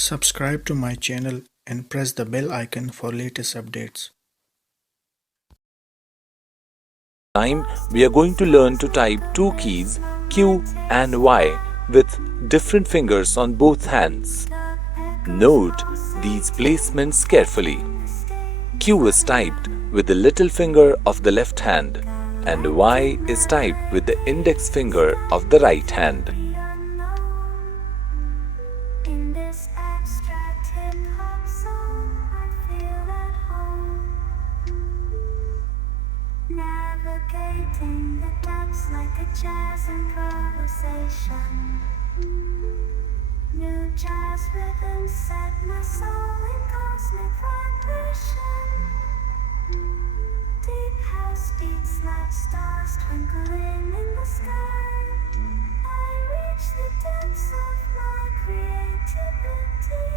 Subscribe to my channel and press the bell icon for latest updates. Time we are going to learn to type two keys Q and Y with different fingers on both hands. Note these placements carefully. Q is typed with the little finger of the left hand and Y is typed with the index finger of the right hand. Navigating the depths like a jazz improvisation. New jazz rhythms set my soul in cosmic vibration. Deep house beats like stars twinkling in the sky. I reach the depths of my creativity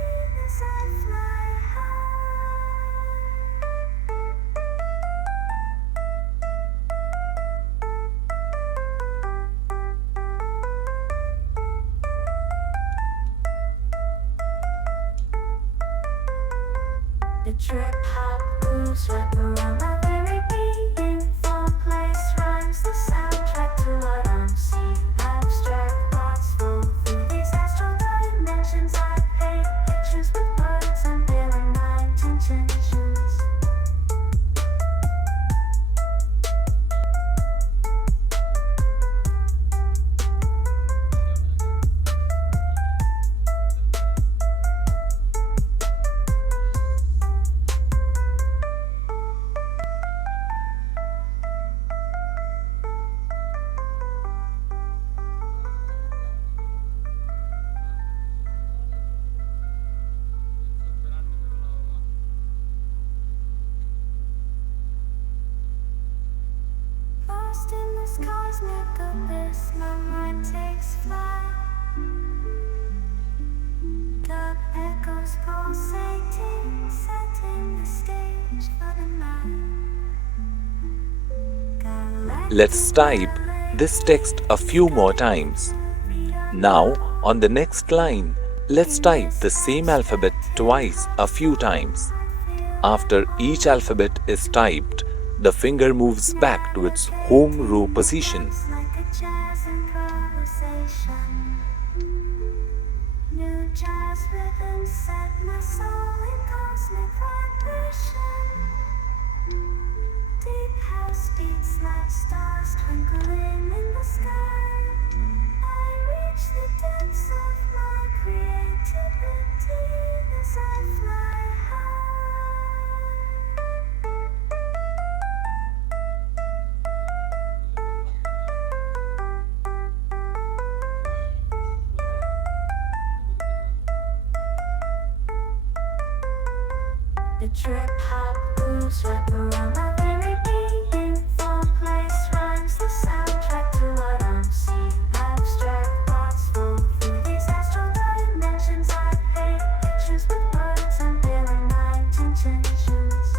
as I fly high. The trip hop grooves wrap around my very being. Four place rhymes the soundtrack to what I'm seeing. Abstract thoughts flow through these astral dimensions. I paint pictures with words unveiling my intentions. Lost in this cosmic abyss, my mind takes flight. The echoes pulsating, setting the stage for the night. Let's type this text a few more times. Now, on the next line, let's type the same alphabet twice a few times. After each alphabet is typed, the finger moves back to its home row position. Like a jazz improvisation. New jazz rhythms set my soul in cosmic vibration. Deep house beats like stars twinkling in the sky. I reach the depths of my creativity as I fly high. The trip hop grooves wrap around my very being. Four place rhymes the soundtrack to what I'm seeing. Abstract thoughts flow through these astral dimensions. I paint pictures with words unveiling my intentions.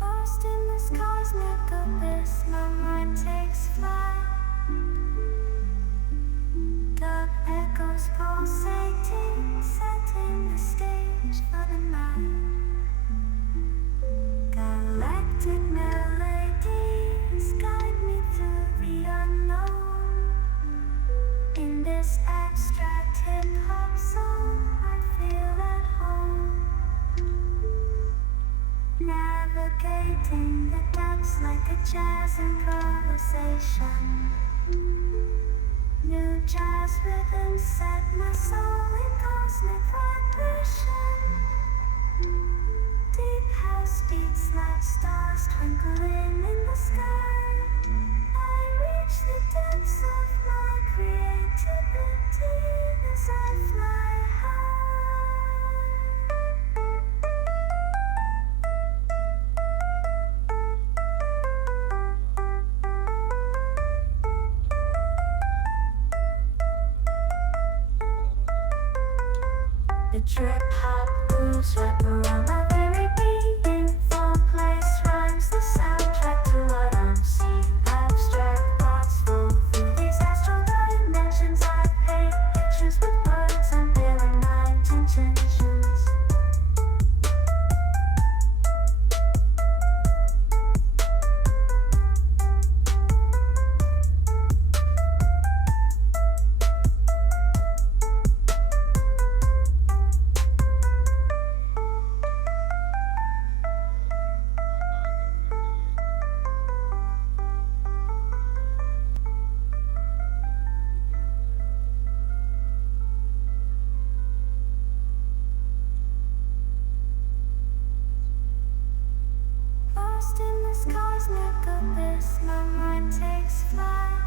Lost in this cosmic abyss, my mind takes flight. The echoes pulsating, setting the stage for the night. Galactic melodies guide me through the unknown. In this abstract hip-hop song, I feel at home. Navigating the depths like a jazz improvisation. New jazz rhythms set my soul in cosmic vibration. Deep house beats like stars twinkling in the sky. I reach the depths of my creativity The trip hop grooves wrap around my very being. Fun place rhymes the soundtrack to what I'm seeing. Abstract thoughts flow through these astral dimensions. I paint pictures with words unveiling my intentions. Lost in this cosmic abyss, my mind takes flight.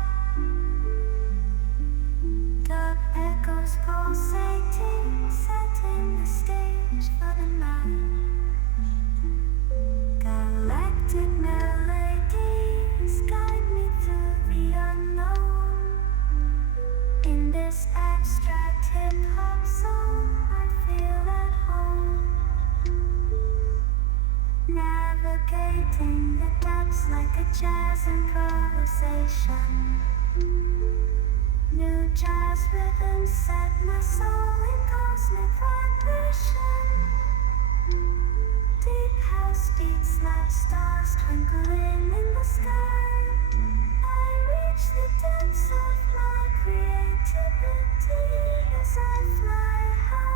Dark echoes pulsating, setting the stage for the night. Galactic melodies guide me through the unknown. In this abstract hip-hop song, I feel at home. Navigating the depths like a jazz improvisation. New jazz rhythms set my soul in cosmic vibration. Deep house beats like stars twinkling in the sky. I reach the depths of my creativity as I fly high.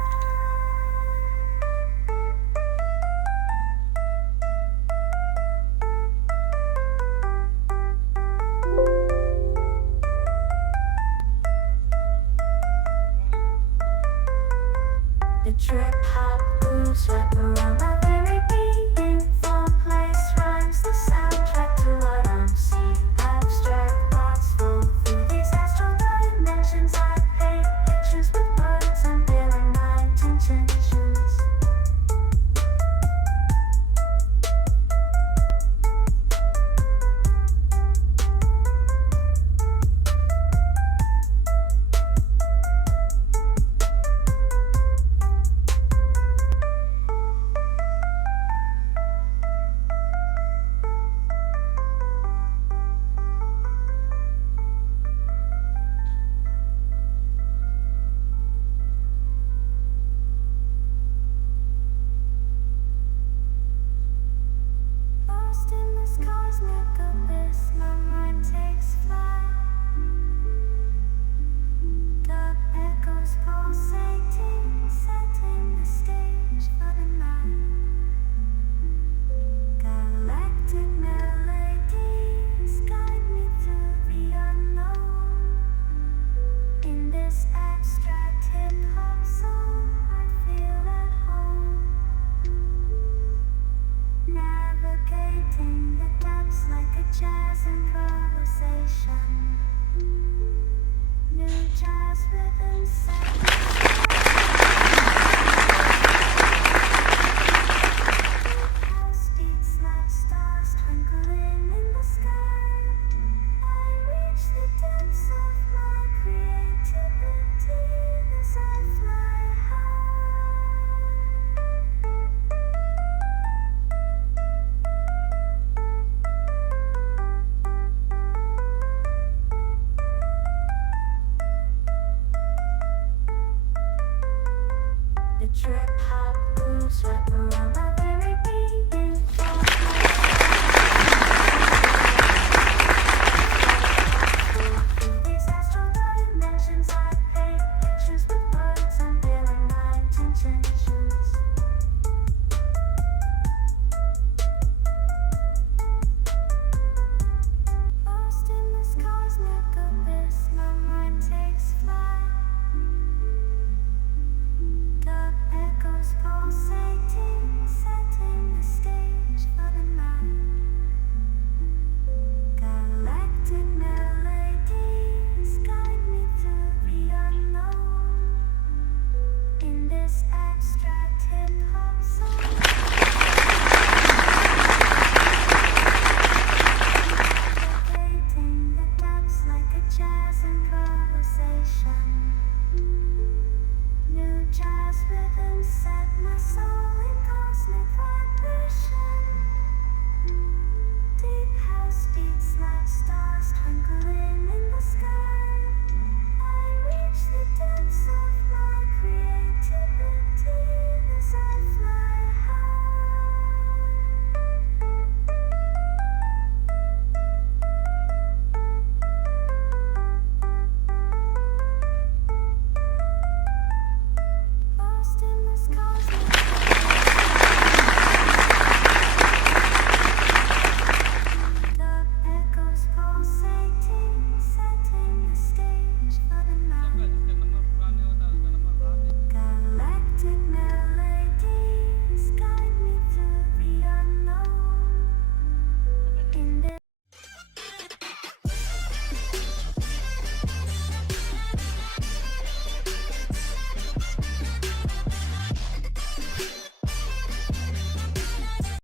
The trip hop grooves wrap around my very being. Fun place rhymes the soundtrack to what I'm seeing. Abstract thoughts flow through these astral dimensions. I paint pictures with words unveiling my intentions. Lost in this cosmic abyss, my mind takes flight. Dark echoes pulsating, setting the stage for the night. Galactic melodies guide me through the unknown. In this abstract hip-hop song, I feel at home. Navigating the depths like a jazz improvisation. New jazz rhythms set house beats like stars twinkling in the sky. I reach the depths of my creativity as I fly high. The trip hop grooves wrap around my